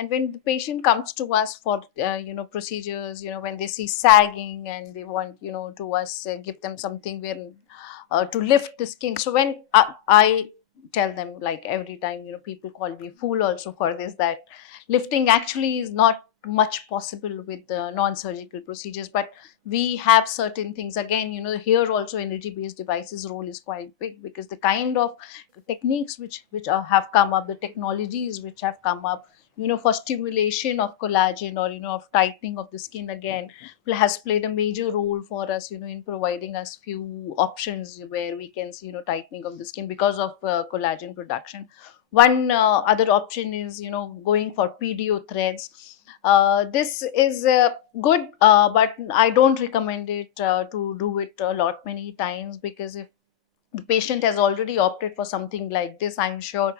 And when the patient comes to us for procedures, when they see sagging and they want to us give them something where to lift the skin. So when I tell them, like every time people call me fool also for this, that lifting actually is not much possible with the non-surgical procedures, but we have certain things. Again, here also energy based devices role is quite big, because the kind of techniques which have come up, the technologies which have come up, for stimulation of collagen, or of tightening of the skin, again has played a major role for us, in providing us few options where we can see tightening of the skin because of collagen production. One other option is going for PDO threads. This is good, but I don't recommend it to do it a lot many times, because if the patient has already opted for something like this, I'm sure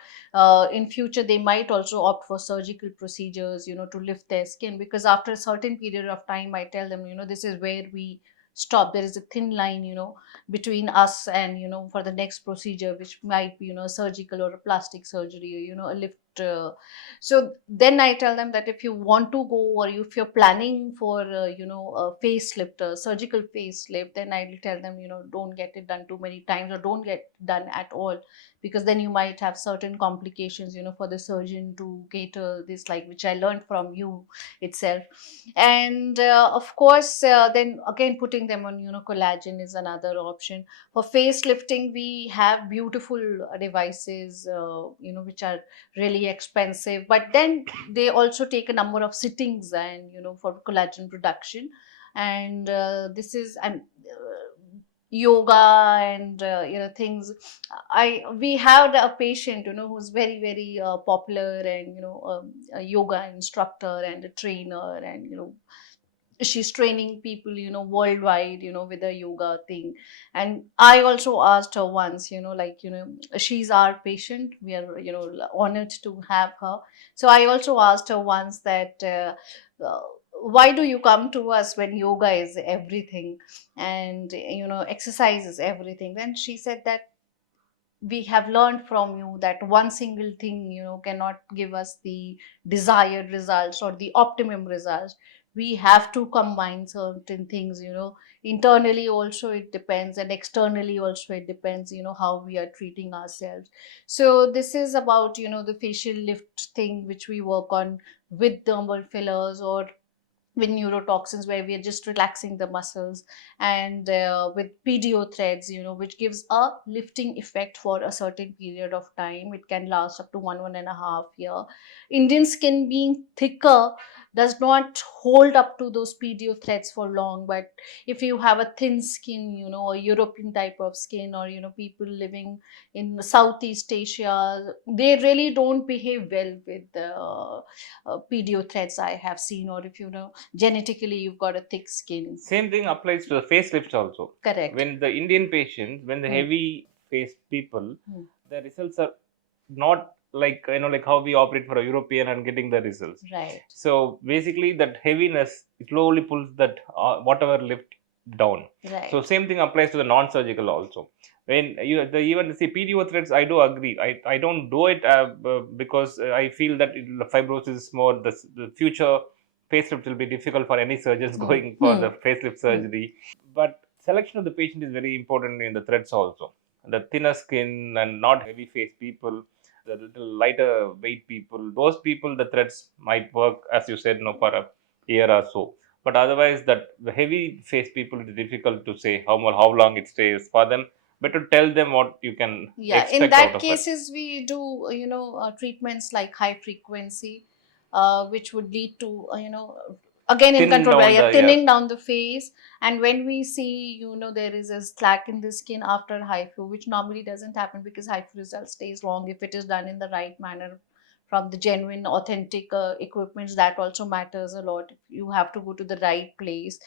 in future they might also opt for surgical procedures, to lift their skin, because after a certain period of time, I tell them, this is where we stop. There is a thin line, between us and for the next procedure, which might be surgical or a plastic surgery, or a lift. So then I tell them that if you want to go, or if you're planning for a facelift, a surgical facelift, then I will tell them, don't get it done too many times, or don't get done at all, because then you might have certain complications, for the surgeon to cater this, like which I learned from you itself. And of course, then again putting them on collagen is another option. For facelifting, we have beautiful devices, which are really expensive, but then they also take a number of sittings, and for collagen production. And this is yoga and things. I We had a patient who's very very popular, and a yoga instructor and a trainer, and she's training people worldwide with a yoga thing. And I also asked her once, like she's our patient, we are honored to have her. So I also asked her once that uh, why do you come to us when yoga is everything, and exercise is everything? Then she said that we have learned from you that one single thing cannot give us the desired results or the optimum results. We have to combine certain things, internally also it depends, and externally also it depends, how we are treating ourselves. So this is about the facial lift thing which we work on with dermal fillers, or with neurotoxins, where we are just relaxing the muscles, and with PDO threads, which gives a lifting effect for a certain period of time. It can last up to 1.5 year. Indian skin being thicker does not hold up to those PDO threads for long, but if you have a thin skin, a European type of skin, or people living in Southeast Asia, they really don't behave well with the PDO threads, I have seen. Or if genetically you've got a thick skin. Same thing applies to the facelifts also. Correct. When the Indian patients, when the Hmm. heavy face people, Hmm. the results are not like like how we operate for a European and getting the results. Right. So basically, that heaviness slowly pulls that whatever lift down. Right. So same thing applies to the non-surgical also. When you even see PDO threads, I do agree. I don't do it because I feel that the fibrosis is more the future facelift will be difficult for any surgeons Hmm. going for Hmm. the facelift surgery. But selection of the patient is very important in the threads also. The thinner skin and not heavy face people, the little lighter weight people, those people the threads might work, as you said, no, for a year or so. But otherwise, that the heavy face people, it is difficult to say how long it stays for them. Better tell them what you can Yeah, in expect out that of it. cases we do treatments like high frequency, which would lead to again in Thin control, down yeah, the, yeah. thinning down the face. And when we see there is a slack in the skin after HIFU, which normally doesn't happen, because HIFU result stays long if it is done in the right manner from the genuine authentic equipments. That also matters a lot. You have to go to the right place.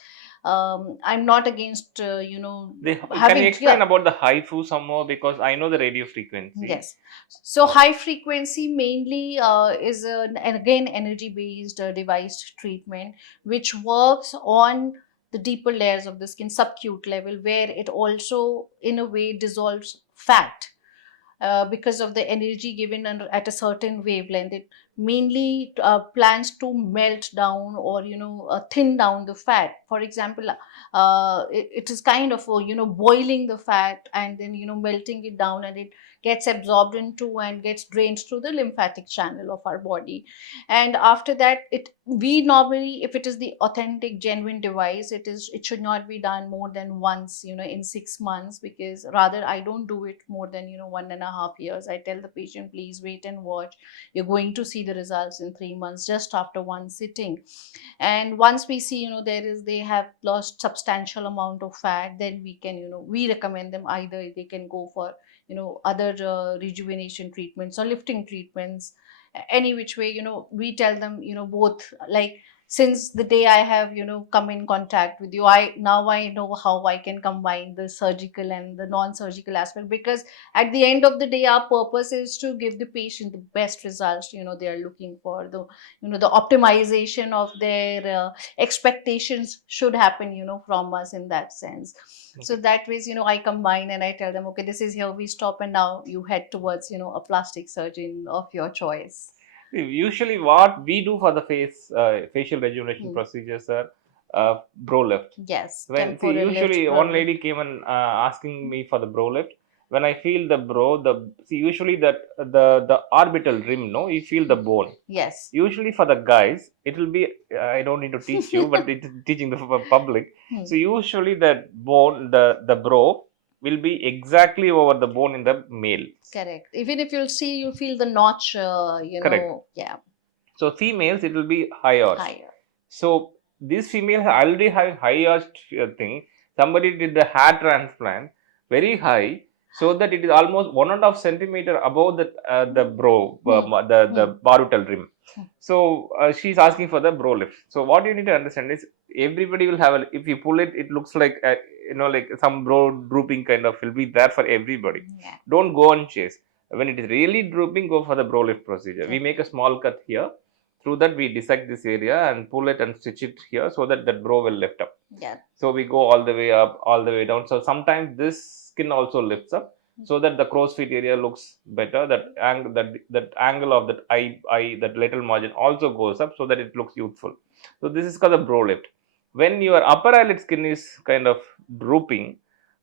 I'm not against Can you having, explain yeah. about the HIFU some more, because I know the radio frequency. Yes. So high frequency mainly is an again energy based device treatment, which works on the deeper layers of the skin, subcute level, where it also in a way dissolves fat. because of the energy given at a certain wavelength. It mainly plans to melt down or thin down the fat. For example, it is kind of boiling the fat and then melting it down, and it gets absorbed into and gets drained through the lymphatic channel of our body. And after that, we normally, if it is the authentic genuine device, it should not be done more than once in 6 months, because rather I don't do it more than 1.5 years. I tell the patient, please wait and watch. You're going to see the results in 3 months just after one sitting. And once we see they have lost substantial amount of fat, then we can we recommend them, either they can go for other rejuvenation treatments or lifting treatments. Any which way, we tell them, both, like, since the day I have come in contact with you, I know how I can combine the surgical and the non-surgical aspect, because at the end of the day, our purpose is to give the patient the best results they are looking for. The optimization of their expectations should happen from us in that sense. So Okay. that ways, I combine and I tell them, okay, this is here we stop, and now you head towards a plastic surgeon of your choice. Usually, what we do for the facial rejuvenation Hmm. procedures are brow lift. Yes, When see, temporal lift, usually brow one lift. lady came and asking me for the brow lift. When I feel the brow, the see usually that the orbital rim, no, you feel the bone. Yes. Usually for the guys, it will be I don't need to teach you, but it is teaching the public. Hmm. So usually that bone, the brow will be exactly over the bone in the male. Correct. Even if you'll see, you feel the notch, Correct. yeah, So females, it will be high arched. higher. So these females already have high arched thing. Somebody did the hair transplant very high, so that it is almost 1.5 centimeter above the brow, Hmm. the Hmm. barutal rim. Hmm. So she's asking for the brow lift. So what you need to understand is everybody will have a. If you pull it, it looks like like some brow drooping kind of will be there for everybody. Yeah. Don't go and chase. When it is really drooping, go for the brow lift procedure. We Correct. make a small cut here. Through that, we dissect this area and pull it and stitch it here so that that brow will lift up. Yeah. So we go all the way up, all the way down. So sometimes this skin also lifts up so that the crow's feet area looks better. That angle of that eye, that lateral margin also goes up so that it looks youthful. So this is called the brow lift. When your upper eyelid skin is kind of drooping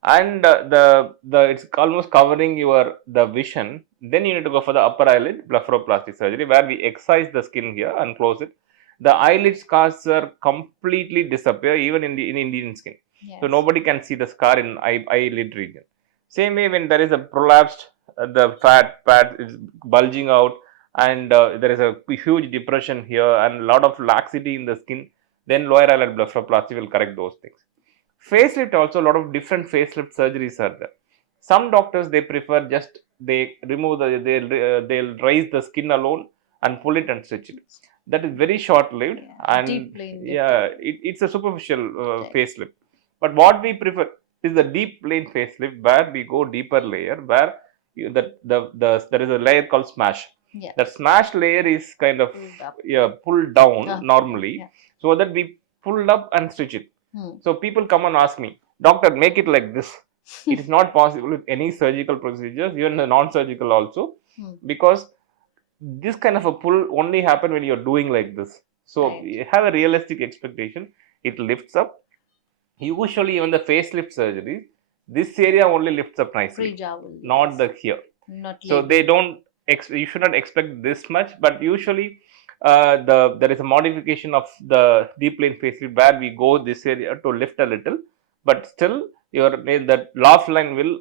and the it's almost covering your the vision, then you need to go for the upper eyelid blepharoplasty surgery, where we excise the skin here and close it. The eyelid scars are completely disappear even in Indian skin. So Yes. nobody can see the scar in eyelid region. Same way when there is a prolapsed, the fat pad is bulging out, and there is a huge depression here and a lot of laxity in the skin, then lower eyelid blepharoplasty will correct those things. Facelift also, a lot of different facelift surgeries are there. Some doctors they prefer just they remove they'll raise the skin alone and pull it and stitch it. That is very short lived, Yeah. Deep and plane yeah, lifting. it's a superficial Correct. facelift. But what we prefer is the deep plane facelift, where we go deeper layer, where there is a layer called smash. Yeah. That smash layer is kind of Pulled up. pulled down Yeah. normally, Yeah. so that we pull up and stitch it. Hmm. So people come and ask me, doctor, make it like this. It is not possible with any surgical procedures, even the non-surgical also, Hmm. because this kind of a pull only happen when you're doing like this. So Right. you have a realistic expectation. It lifts up. Usually, even the facelift surgery, this area only lifts up nicely, Pre-jowl, not yes. the here. Not So they later. don't. You should not expect this much, but usually, there is a modification of the deep plane facelift where we go this area to lift a little, but still your that laugh line will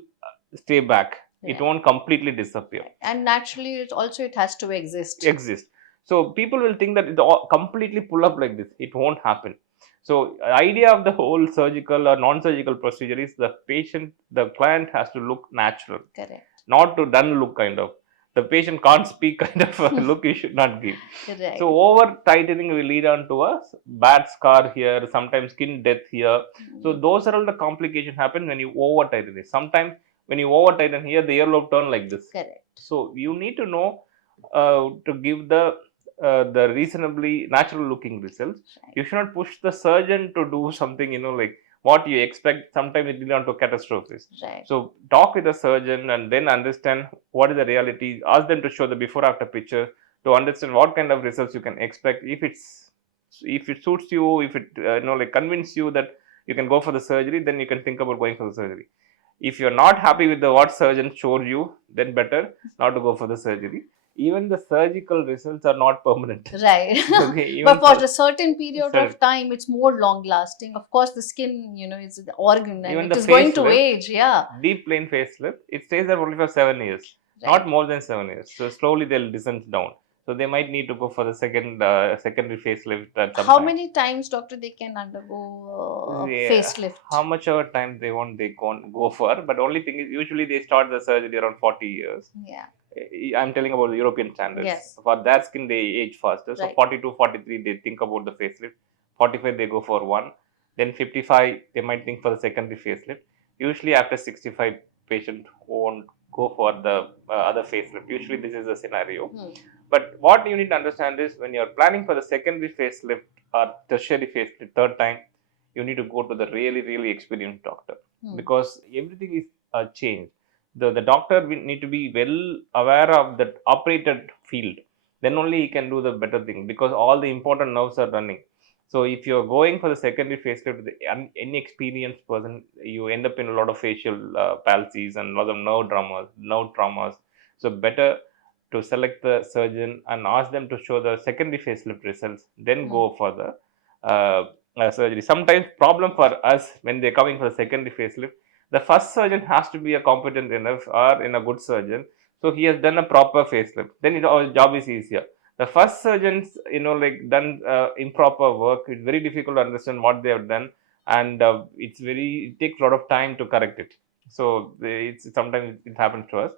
stay back. It Right. won't completely disappear. Right. And naturally, it has to exist. Exist. So people will think that it all completely pull up like this. It won't happen. So idea of the whole surgical or non-surgical procedure is the patient, the client has to look natural, Correct. not to done look kind of. The patient can't speak kind of a look you should not give. So Right. over tightening will lead on to a bad scar here, sometimes skin death here. So Mm. those are all the complications happen when you over tighten it. Sometimes when you over tighten here, the earlobe turn like this. Correct. So you need to know to give the reasonably natural looking results. Right. You should not push the surgeon to do something like what you expect, sometimes it leads on to catastrophes. Right. So talk with the surgeon and then understand what is the reality. Ask them to show the before after picture to understand what kind of results you can expect. If it suits you, if it like convince you that you can go for the surgery, then you can think about going for the surgery. If you're not happy with the what surgeon showed you, then better not to go for the surgery. Even the surgical results are not permanent. Right. Okay, But even for for a certain period certain, of time, it's more long lasting. Of course, the skin, is the organ and even it the is going to facelift, age. Yeah. deep plane facelift, it stays there only for 7 years, Right. not more than 7 years. So slowly they'll descend down. So they might need to go for the secondary facelift at some How time. many times, doctor, they can undergo a Yeah, how facelift? much ever time they want, they can go for. But only thing is, usually they start the surgery around 40 years. Yeah. I'm telling about the European standards. Yes. For their skin, they age faster. So Right. 42, 43, they think about the facelift. 45, they go for one. Then 55, they might think for the secondary facelift. Usually after 65, patient won't go for the other facelift. Usually this is the scenario. Hmm. But what you need to understand is when you're planning for the secondary facelift or tertiary facelift, third time, you need to go to the really, really experienced doctor Hmm. because everything is changed. The doctor will need to be well aware of that operated field. Then only he can do the better thing because all the important nerves are running. So if you're going for the secondary facelift, any experienced person, you end up in a lot of facial palsies and a lot of nerve traumas. So better to select the surgeon and ask them to show the secondary facelift results, then Hmm. go for the surgery. Sometimes problem for us when they're coming for the secondary facelift, the first surgeon has to be a competent enough or in a good surgeon. So he has done a proper facelift. Then our job is easier. The first surgeons, like done improper work. It's very difficult to understand what they have done, and it takes a lot of time to correct it. So it's sometimes it happens to us.